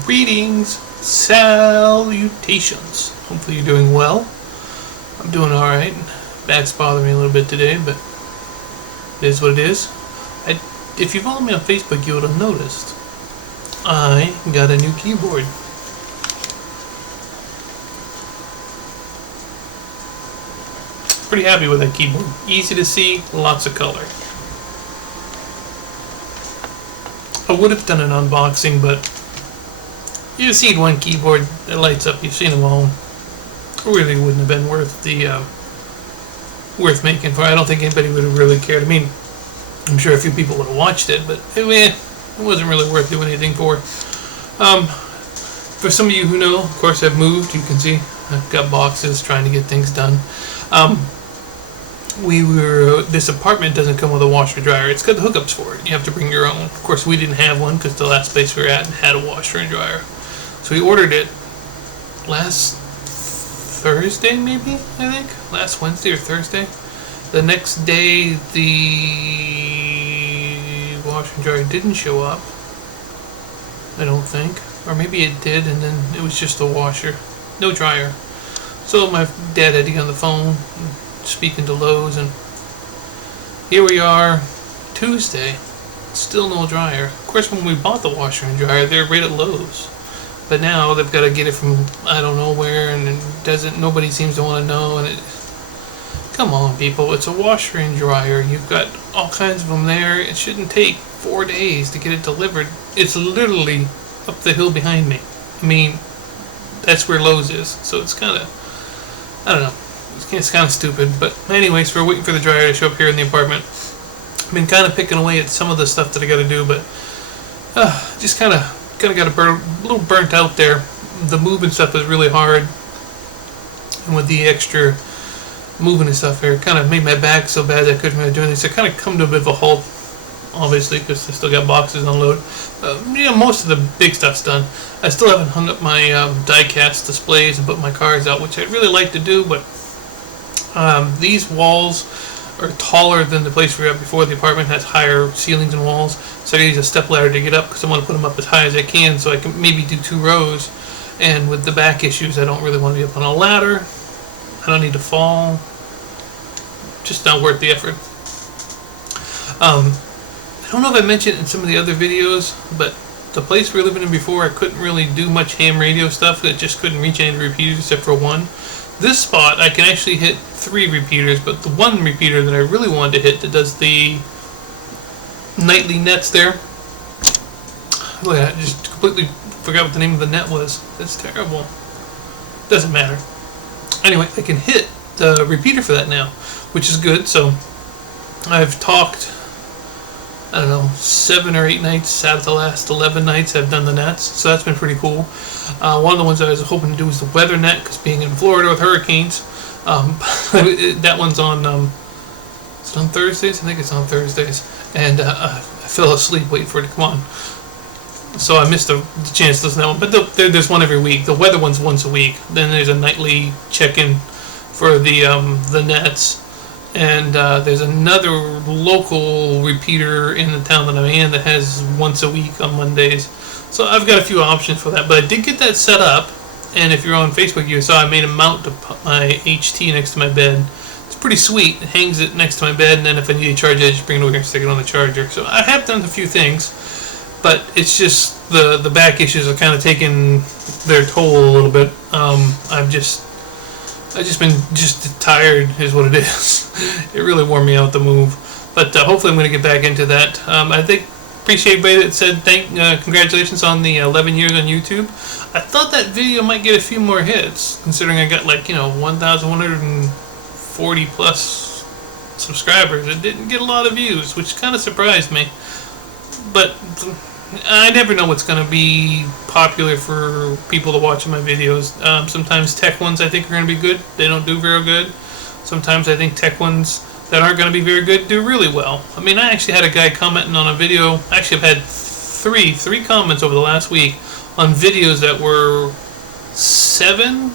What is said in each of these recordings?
Greetings, salutations. Hopefully you're doing well. I'm doing alright. Back's bothering me a little bit today, but it is what it is. If you follow me on Facebook, you would have noticed I got a new keyboard. Pretty happy with that keyboard. Easy to see, lots of color. I would have done an unboxing, but you've seen one keyboard that lights up. You've seen them all. It really wouldn't have been worth making for. I don't think anybody would have really cared. I mean, I'm sure a few people would have watched it, but it wasn't really worth doing anything for. For some of you who know, of course, I've moved. You can see I've got boxes trying to get things done. This apartment doesn't come with a washer dryer. It's got the hookups for it. You have to bring your own. Of course, we didn't have one because the last place we were at had a washer and dryer. So we ordered it last Thursday, maybe, I think. Last Wednesday or Thursday. The next day, the washer and dryer didn't show up. I don't think. Or maybe it did, and then it was just the washer. No dryer. So my dad had to get on the phone, speaking to Lowe's, and here we are, Tuesday, still no dryer. Of course, when we bought the washer and dryer, they're right at Lowe's, but now they've got to get it from I don't know where, and nobody seems to want to know. And come on, people, it's a washer and dryer. You've got all kinds of them there. It shouldn't take 4 days to get it delivered. It's literally up the hill behind me. I mean, that's where Lowe's is, so it's kind of, I don't know. It's kind of stupid, but anyways, we're waiting for the dryer to show up here in the apartment. I've been kind of picking away at some of the stuff that I got to do, but just kind of got a little burnt out there. The moving stuff is really hard, and with the extra moving and stuff here, it kind of made my back so bad that I couldn't really do anything. So I kind of come to a bit of a halt, obviously, because I still got boxes to unload. Most of the big stuff's done. I still haven't hung up my die-cast displays and put my cars out, which I'd really like to do, but these walls are taller than the place we were at before. The apartment has higher ceilings and walls, so I use a step ladder to get up because I want to put them up as high as I can so I can maybe do 2 rows. And with the back issues, I don't really want to be up on a ladder. I don't need to fall. Just not worth the effort. I don't know if I mentioned in some of the other videos, but the place we were living in before, I couldn't really do much ham radio stuff. I just couldn't reach any of the repeaters except for one. This spot, I can actually hit 3 repeaters, but the one repeater that I really wanted to hit that does the nightly nets there, look at that, just completely forgot what the name of the net was. That's terrible. Doesn't matter. Anyway, I can hit the repeater for that now, which is good. So I've talked, I don't know, 7 or 8 nights out of the last 11 nights I've done the nets, so that's been pretty cool. One of the ones I was hoping to do was the weather net, because being in Florida with hurricanes, that one's on, is it on Thursdays? I think it's on Thursdays, and I fell asleep waiting for it to come on, so I missed the chance to listen to that one, but there's one every week. The weather one's once a week, then there's a nightly check-in for the nets. And there's another local repeater in the town that I'm in that has once a week on Mondays. So I've got a few options for that. But I did get that set up. And if you're on Facebook, you saw I made a mount to put my HT next to my bed. It's pretty sweet. It hangs it next to my bed. And then if I need to charge it, I just bring it over here and stick it on the charger. So I have done a few things. But it's just the back issues are kind of taking their toll a little bit. I've just been tired is what it is. It really wore me out to move. But hopefully I'm going to get back into that. I appreciate everybody that said congratulations on the 11 years on YouTube. I thought that video might get a few more hits, considering I got 1,140 plus subscribers. It didn't get a lot of views, which kind of surprised me. But I never know what's going to be popular for people to watch my videos. Sometimes tech ones I think are going to be good. They don't do very good. Sometimes I think tech ones that aren't going to be very good do really well. I mean, I actually had a guy commenting on a video. Actually, I've had three comments over the last week on videos that were 7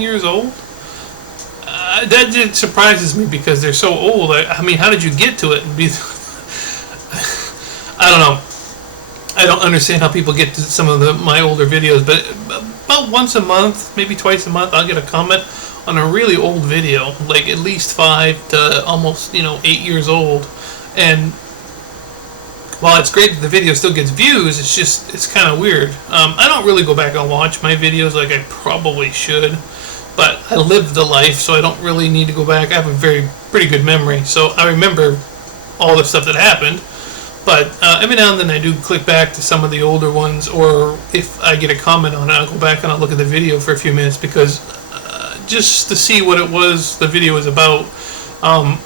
years old. That surprises me because they're so old. I mean, how did you get to it? I don't know. I don't understand how people get to some of my older videos, but about once a month, maybe twice a month, I'll get a comment on a really old video, like at least 5 to almost 8 years old. And while it's great that the video still gets views, it's kind of weird. I don't really go back and watch my videos like I probably should, but I lived the life, so I don't really need to go back. I have a pretty good memory, so I remember all the stuff that happened. But every now and then I do click back to some of the older ones, or if I get a comment on it, I'll go back and I'll look at the video for a few minutes, because just to see what the video was about.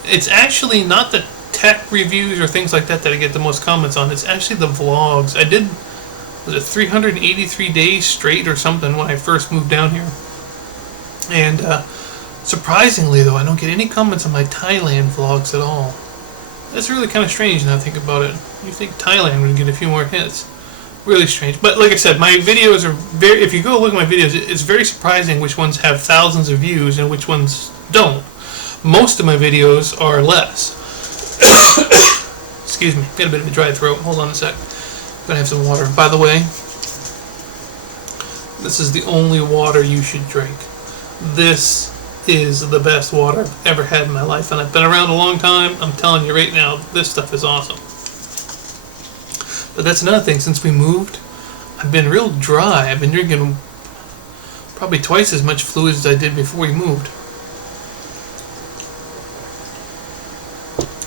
It's actually not the tech reviews or things like that I get the most comments on. It's actually the vlogs. I did, was it 383 days straight or something when I first moved down here. And surprisingly though, I don't get any comments on my Thailand vlogs at all. That's really kind of strange now I think about it. You think Thailand would get a few more hits. Really strange. But like I said, my videos are if you go look at my videos, it's very surprising which ones have thousands of views and which ones don't. Most of my videos are less. Excuse me, got a bit of a dry throat. Hold on a sec. I'm gonna have some water. By the way, this is the only water you should drink. This is the best water I've ever had in my life, and I've been around a long time. I'm telling you right now, this stuff is awesome. But that's another thing. Since we moved, I've been real dry. I've been drinking probably twice as much fluid as I did before we moved.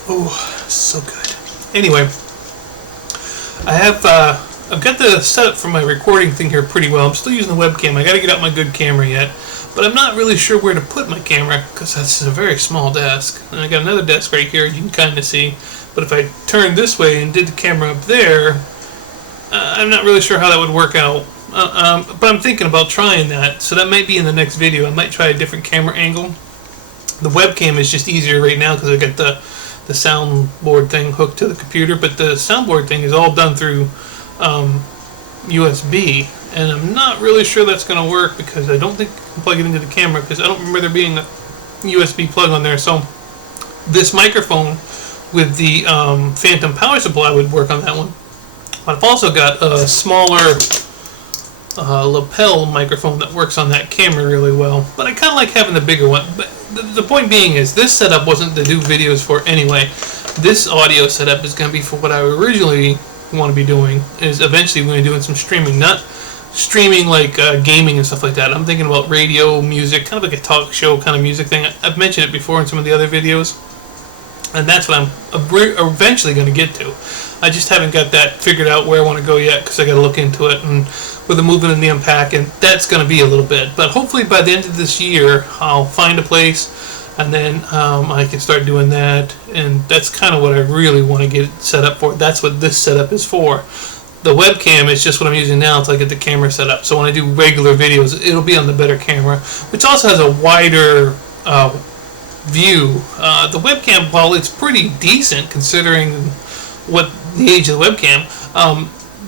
Oh, so good. Anyway, I've got the setup for my recording thing here pretty well. I'm still using the webcam. I got to get out my good camera yet, but I'm not really sure where to put my camera because that's a very small desk. And I got another desk right here you can kind of see. But if I turned this way and did the camera up there, I'm not really sure how that would work out. But I'm thinking about trying that, so that might be in the next video. I might try a different camera angle. The webcam is just easier right now because I got the soundboard thing hooked to the computer, but the soundboard thing is all done through USB, and I'm not really sure that's going to work because I don't think I can plug it into the camera because I don't remember there being a USB plug on there. So this microphone with the phantom power supply would work on that one. But I've also got a smaller lapel microphone that works on that camera really well, but I kind of like having the bigger one. But the point being is this setup wasn't to do videos for anyway. This audio setup is going to be for what I originally want to be doing, is eventually we're going to be doing some streaming, not streaming like gaming and stuff like that. I'm thinking about radio, music, kind of like a talk show kind of music thing. I've mentioned it before in some of the other videos, and that's what I'm eventually going to get to. I just haven't got that figured out where I want to go yet because I got to look into it, and with the moving and the unpacking, that's going to be a little bit. But hopefully by the end of this year, I'll find a place, and then I can start doing that. And that's kind of what I really want to get set up for. That's what this setup is for. The webcam is just what I'm using now until I get the camera set up. So when I do regular videos, it'll be on the better camera, which also has a wider view. The webcam, while it's pretty decent considering what the age of the webcam,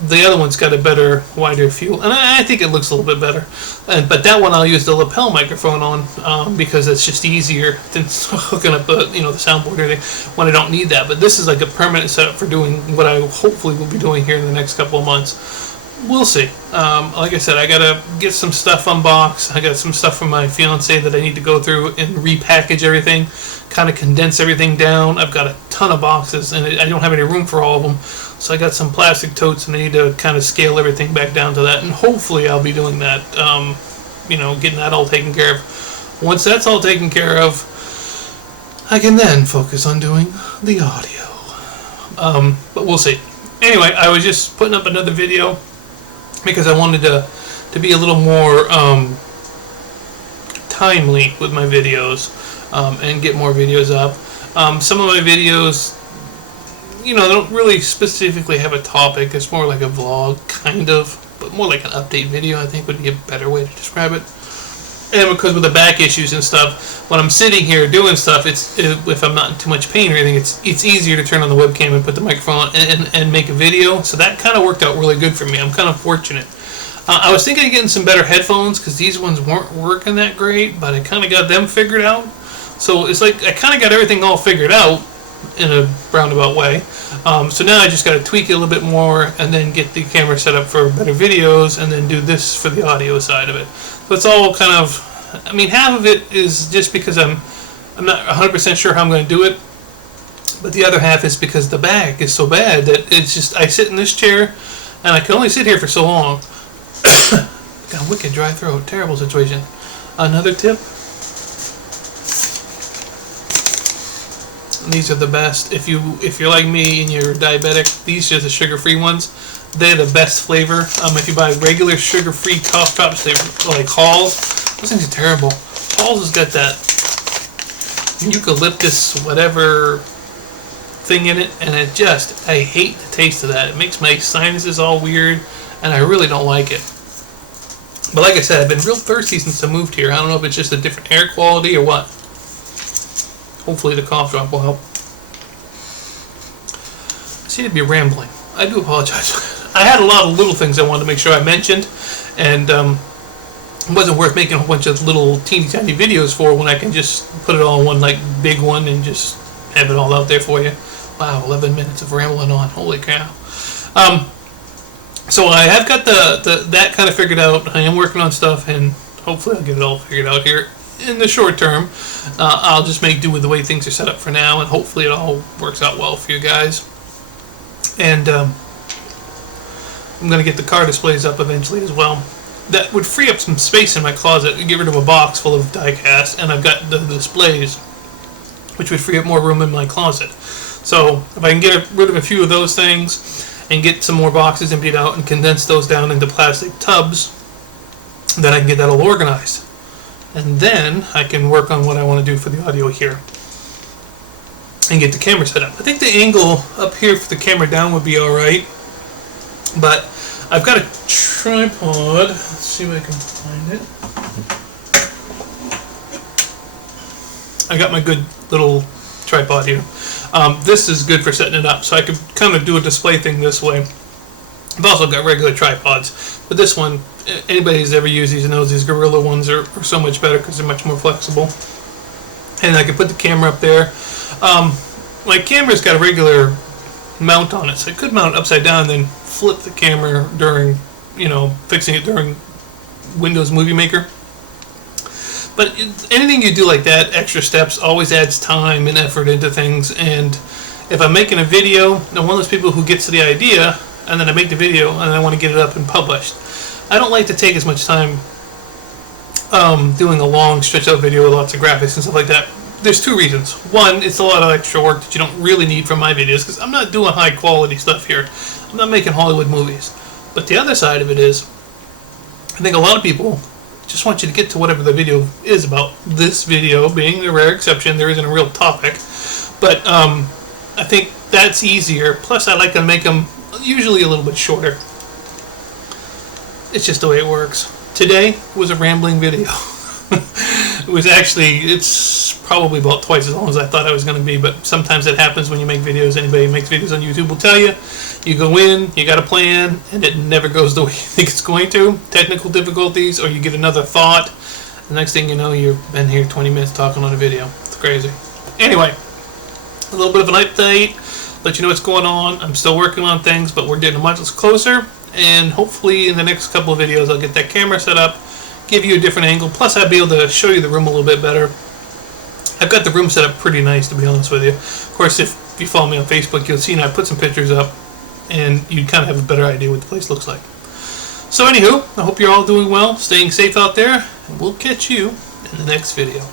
the other one's got a better, wider view, and I think it looks a little bit better. But that one I'll use the lapel microphone on because it's just easier than hooking up the soundboard or anything when I don't need that. But this is like a permanent setup for doing what I hopefully will be doing here in the next couple of months. We'll see. Like I said, I gotta get some stuff unboxed. I got some stuff from my fiance that I need to go through and repackage everything, kind of condense everything down. I've got a ton of boxes and I don't have any room for all of them, so I got some plastic totes and I need to kind of scale everything back down to that. And hopefully I'll be doing that. Getting that all taken care of. Once that's all taken care of, I can then focus on doing the audio. But we'll see. Anyway, I was just putting up another video because I wanted to be a little more timely with my videos and get more videos up. Some of my videos, they don't really specifically have a topic. It's more like a vlog, kind of, but more like an update video, I think would be a better way to describe it. And because with the back issues and stuff, when I'm sitting here doing stuff, if I'm not in too much pain or anything, it's easier to turn on the webcam and put the microphone on and make a video. So that kind of worked out really good for me. I'm kind of fortunate. I was thinking of getting some better headphones because these ones weren't working that great, but I kind of got them figured out. So it's like I kind of got everything all figured out, in a roundabout way. So now I just got to tweak it a little bit more and then get the camera set up for better videos and then do this for the audio side of it. So it's all kind of, I mean, half of it is just because I'm not 100% sure how I'm going to do it, but the other half is because the back is so bad that it's just, I sit in this chair and I can only sit here for so long. Got a wicked dry throat, terrible situation. Another tip. These are the best. If you're like me and you're diabetic, these are the sugar-free ones. They're the best flavor. If you buy regular sugar-free cough drops, they're like Halls. Those things are terrible. Halls has got that eucalyptus whatever thing in it, and I hate the taste of that. It makes my sinuses all weird, and I really don't like it. But like I said, I've been real thirsty since I moved here. I don't know if it's just a different air quality or what. Hopefully the cough drop will help. I seem to be rambling. I do apologize. I had a lot of little things I wanted to make sure I mentioned, and it wasn't worth making a whole bunch of little teeny tiny videos for when I can just put it all in one like big one and just have it all out there for you. Wow, 11 minutes of rambling on. Holy cow. So I have got that kind of figured out. I am working on stuff, and hopefully I'll get it all figured out here in the short term. I'll just make do with the way things are set up for now, and hopefully it all works out well for you guys. And I'm going to get the car displays up eventually as well. That would free up some space in my closet, get rid of a box full of die-cast, and I've got the displays, which would free up more room in my closet. So if I can get rid of a few of those things and get some more boxes emptied out and condense those down into plastic tubs, then I can get that all organized. And then I can work on what I want to do for the audio here and get the camera set up. I think the angle up here for the camera down would be alright, but I've got a tripod. Let's see if I can find it. I got my good little tripod here. This is good for setting it up, so I could kind of do a display thing this way. I've also got regular tripods, but this one, anybody who's ever used these knows these Gorilla ones are so much better because they're much more flexible. And I can put the camera up there. My camera's got a regular mount on it, so I could mount it upside down and then flip the camera during, fixing it during Windows Movie Maker. But anything you do like that, extra steps, always adds time and effort into things. And if I'm making a video, I'm one of those people who gets to the idea, and then I make the video, and I want to get it up and published. I don't like to take as much time doing a long, stretched-out video with lots of graphics and stuff like that. There's two reasons. One, it's a lot of extra work that you don't really need from my videos, because I'm not doing high-quality stuff here. I'm not making Hollywood movies. But the other side of it is, I think a lot of people just want you to get to whatever the video is about. This video being the rare exception, there isn't a real topic. But I think that's easier. Plus, I like to make them usually a little bit shorter. It's just the way it works. Today was a rambling video. It's probably about twice as long as I thought I was going to be, but sometimes it happens when you make videos. Anybody who makes videos on YouTube will tell you. You go in, you got a plan, and it never goes the way you think it's going to. Technical difficulties, or you get another thought. The next thing you know, you've been here 20 minutes talking on a video. It's crazy. Anyway, a little bit of an update, let you know what's going on. I'm still working on things, but we're getting much closer, and hopefully in the next couple of videos I'll get that camera set up, give you a different angle, plus I'll be able to show you the room a little bit better. I've got the room set up pretty nice, to be honest with you. Of course, if you follow me on Facebook, you'll see I put some pictures up, and you kind of have a better idea what the place looks like. So anywho, I hope you're all doing well, staying safe out there, and we'll catch you in the next video.